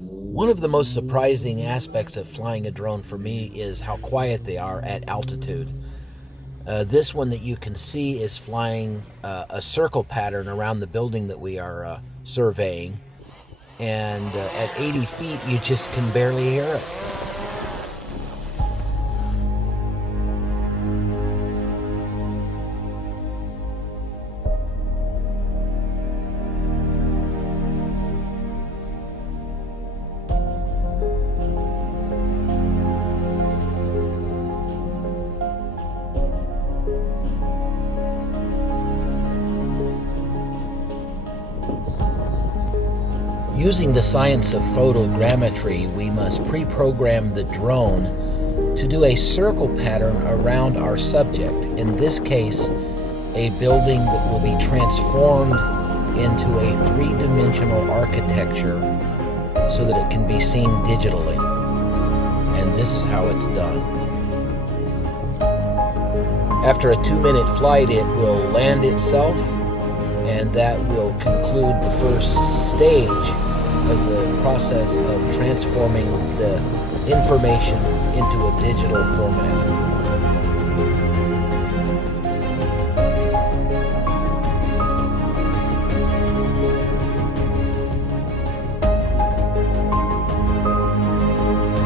One of the most surprising aspects of flying a drone for me is how quiet they are at altitude. This one that you can see is flying a circle pattern around the building that we are surveying, and at 80 feet you just can barely hear it. Using the science of photogrammetry, we must pre-program the drone to do a circle pattern around our subject, in this case, a building that will be transformed into a three-dimensional architecture so that it can be seen digitally. And this is how it's done. After a 2-minute flight, it will land itself, and that will conclude the first stage of the process of transforming the information into a digital format.